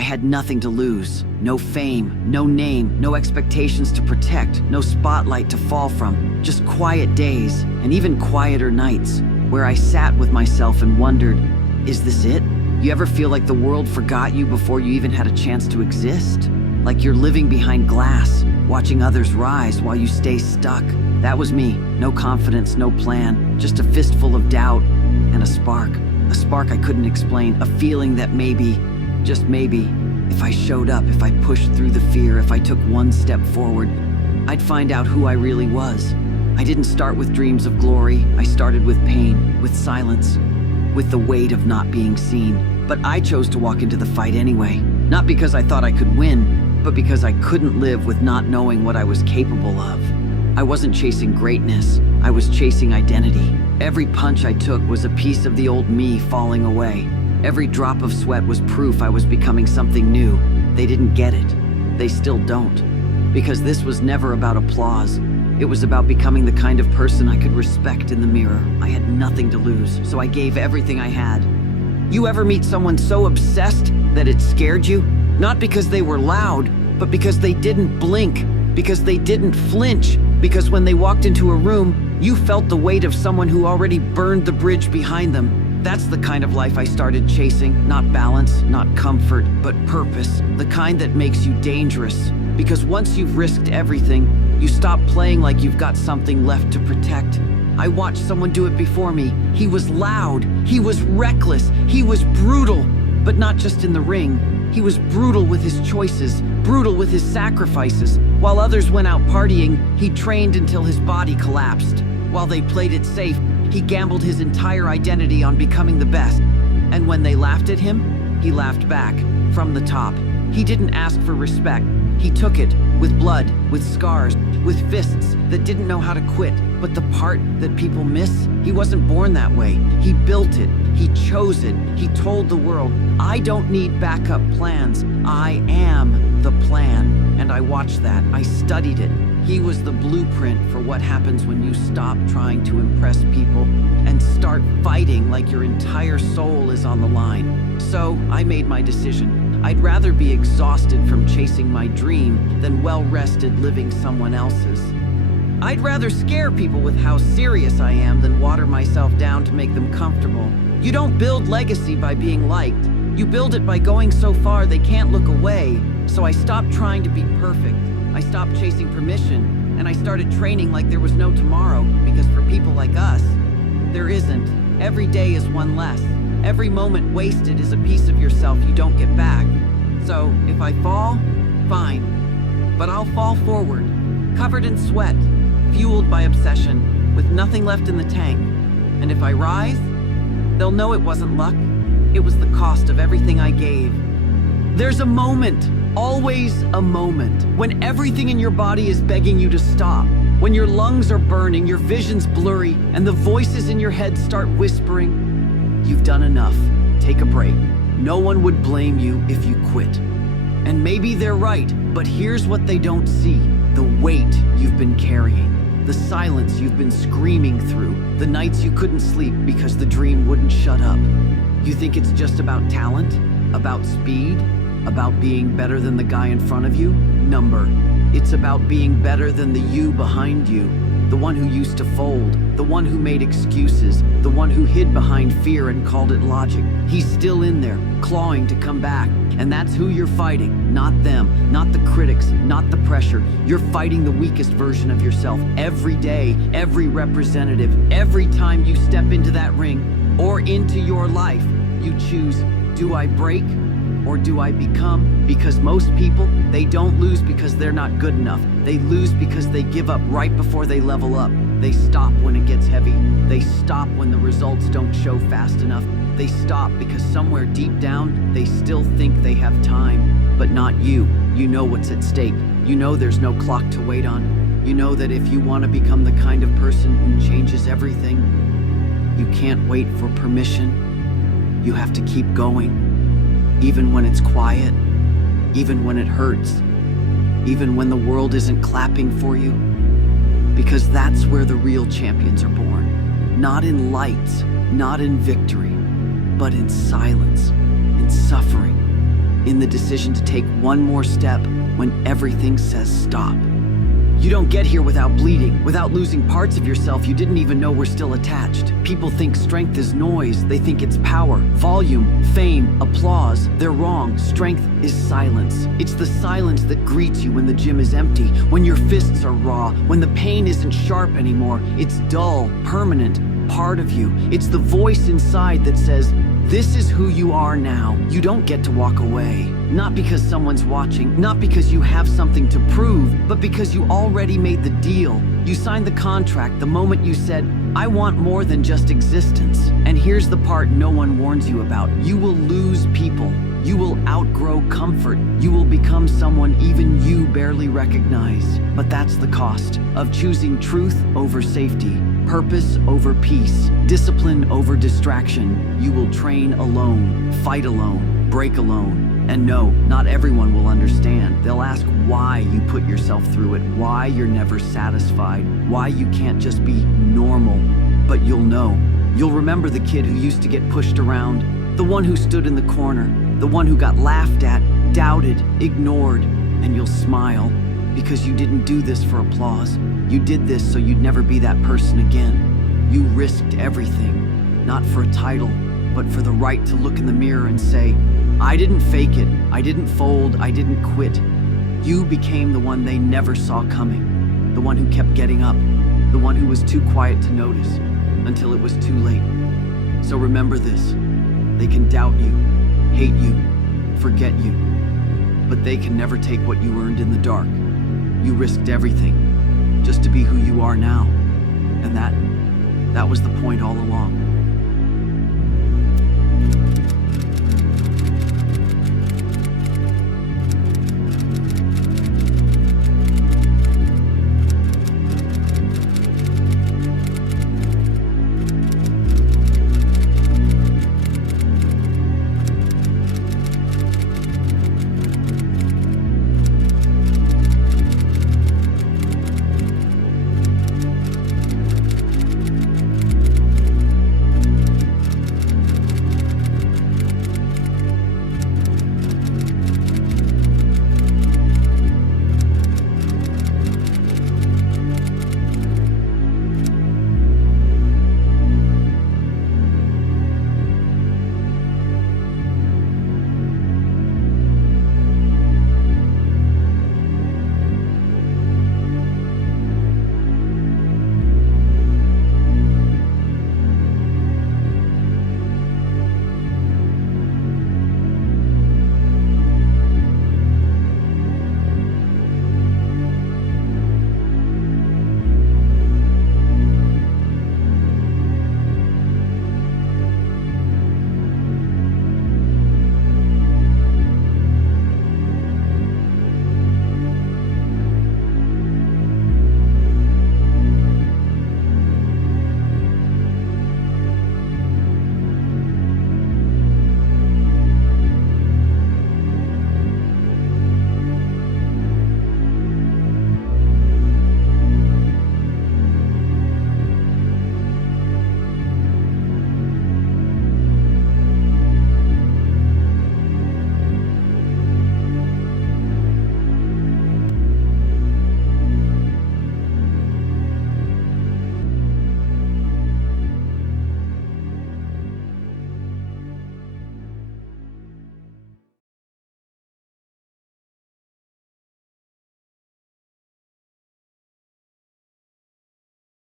I had nothing to lose. No fame, no name, no expectations to protect, no spotlight to fall from. Just quiet days, and even quieter nights, where I sat with myself and wondered, is this it? You ever feel like the world forgot you before you even had a chance to exist? Like you're living behind glass, watching others rise while you stay stuck. That was me. No confidence, no plan, just a fistful of doubt and a spark. A spark I couldn't explain, a feeling that maybe, just maybe, if I showed up, if I pushed through the fear, if I took one step forward, I'd find out who I really was. I didn't start with dreams of glory. I started with pain, with silence, with the weight of not being seen. But I chose to walk into the fight anyway. Not because I thought I could win, but because I couldn't live with not knowing what I was capable of. I wasn't chasing greatness, I was chasing identity. Every punch I took was a piece of the old me falling away. Every drop of sweat was proof I was becoming something new. They didn't get it. They still don't. Because this was never about applause. It was about becoming the kind of person I could respect in the mirror. I had nothing to lose, so I gave everything I had. You ever meet someone so obsessed that it scared you? Not because they were loud, but because they didn't blink, because they didn't flinch, because when they walked into a room, you felt the weight of someone who already burned the bridge behind them. That's the kind of life I started chasing. Not balance, not comfort, but purpose. The kind that makes you dangerous. Because once you've risked everything, you stop playing like you've got something left to protect. I watched someone do it before me. He was loud, he was reckless, he was brutal. But not just in the ring. He was brutal with his choices, brutal with his sacrifices. While others went out partying, he trained until his body collapsed. While they played it safe, he gambled his entire identity on becoming the best. And when they laughed at him, he laughed back, from the top. He didn't ask for respect. He took it, with blood, with scars, with fists that didn't know how to quit. But the part that people miss, he wasn't born that way. He built it, he chose it, he told the world, I don't need backup plans, I am the plan. And I watched that, I studied it. He was the blueprint for what happens when you stop trying to impress people and start fighting like your entire soul is on the line. So I made my decision. I'd rather be exhausted from chasing my dream than well-rested living someone else's. I'd rather scare people with how serious I am than water myself down to make them comfortable. You don't build legacy by being liked. You build it by going so far they can't look away. So I stopped trying to be perfect. I stopped chasing permission, and I started training like there was no tomorrow, because for people like us, there isn't. Every day is one less. Every moment wasted is a piece of yourself you don't get back. So if I fall, fine. But I'll fall forward, covered in sweat, fueled by obsession, with nothing left in the tank. And if I rise, they'll know it wasn't luck. It was the cost of everything I gave. There's a moment, always a moment, when everything in your body is begging you to stop. When your lungs are burning, your vision's blurry, and the voices in your head start whispering, you've done enough. Take a break. No one would blame you if you quit. And maybe they're right, but here's what they don't see. The weight you've been carrying. The silence you've been screaming through. The nights you couldn't sleep because the dream wouldn't shut up. You think it's just about talent? About speed? About being better than the guy in front of you? Number. It's about being better than the you behind you. The one who used to fold, the one who made excuses, the one who hid behind fear and called it logic. He's still in there, clawing to come back. And that's who you're fighting, not them, not the critics, not the pressure. You're fighting the weakest version of yourself every day, every representative, every time you step into that ring or into your life. You choose, do I break or do I become? Because most people, they don't lose because they're not good enough. They lose because they give up right before they level up. They stop when it gets heavy. They stop when the results don't show fast enough. They stop because somewhere deep down, they still think they have time. But not you. You know what's at stake. You know there's no clock to wait on. You know that if you want to become the kind of person who changes everything, you can't wait for permission. You have to keep going. Even when it's quiet, even when it hurts, even when the world isn't clapping for you. Because that's where the real champions are born. Not in lights, not in victory, but in silence, in suffering, in the decision to take one more step when everything says stop. You don't get here without bleeding, without losing parts of yourself you didn't even know were still attached. People think strength is noise. They think it's power, volume, fame, applause. They're wrong. Strength is silence. It's the silence that greets you when the gym is empty, when your fists are raw, when the pain isn't sharp anymore. It's dull, permanent, part of you. It's the voice inside that says, this is who you are now. You don't get to walk away. Not because someone's watching, not because you have something to prove, but because you already made the deal. You signed the contract the moment you said, I want more than just existence. And here's the part no one warns you about. You will lose people. You will outgrow comfort. You will become someone even you barely recognize. But that's the cost of choosing truth over safety, purpose over peace, discipline over distraction. You will train alone, fight alone, break alone. And no, not everyone will understand. They'll ask why you put yourself through it, why you're never satisfied, why you can't just be normal. But you'll know. You'll remember the kid who used to get pushed around, the one who stood in the corner, the one who got laughed at, doubted, ignored, and you'll smile because you didn't do this for applause. You did this so you'd never be that person again. You risked everything, not for a title, but for the right to look in the mirror and say, I didn't fake it, I didn't fold, I didn't quit. You became the one they never saw coming, the one who kept getting up, the one who was too quiet to notice until it was too late. So remember this, they can doubt you, hate you, forget you, but they can never take what you earned in the dark. You risked everything just to be who you are now, and that was the point all along.